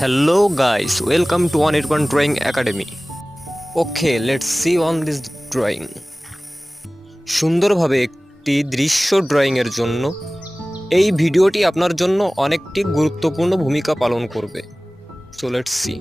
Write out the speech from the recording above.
Hello guys, welcome to Anirban Drawing Academy. Okay, let's see on this drawing. সুন্দরভাবে একটি দৃশ্য ড্রয়িং এর জন্য এই ভিডিওটি আপনার জন্য অনেকটি গুরুত্বপূর্ণ ভূমিকা পালন করবে। So let's see.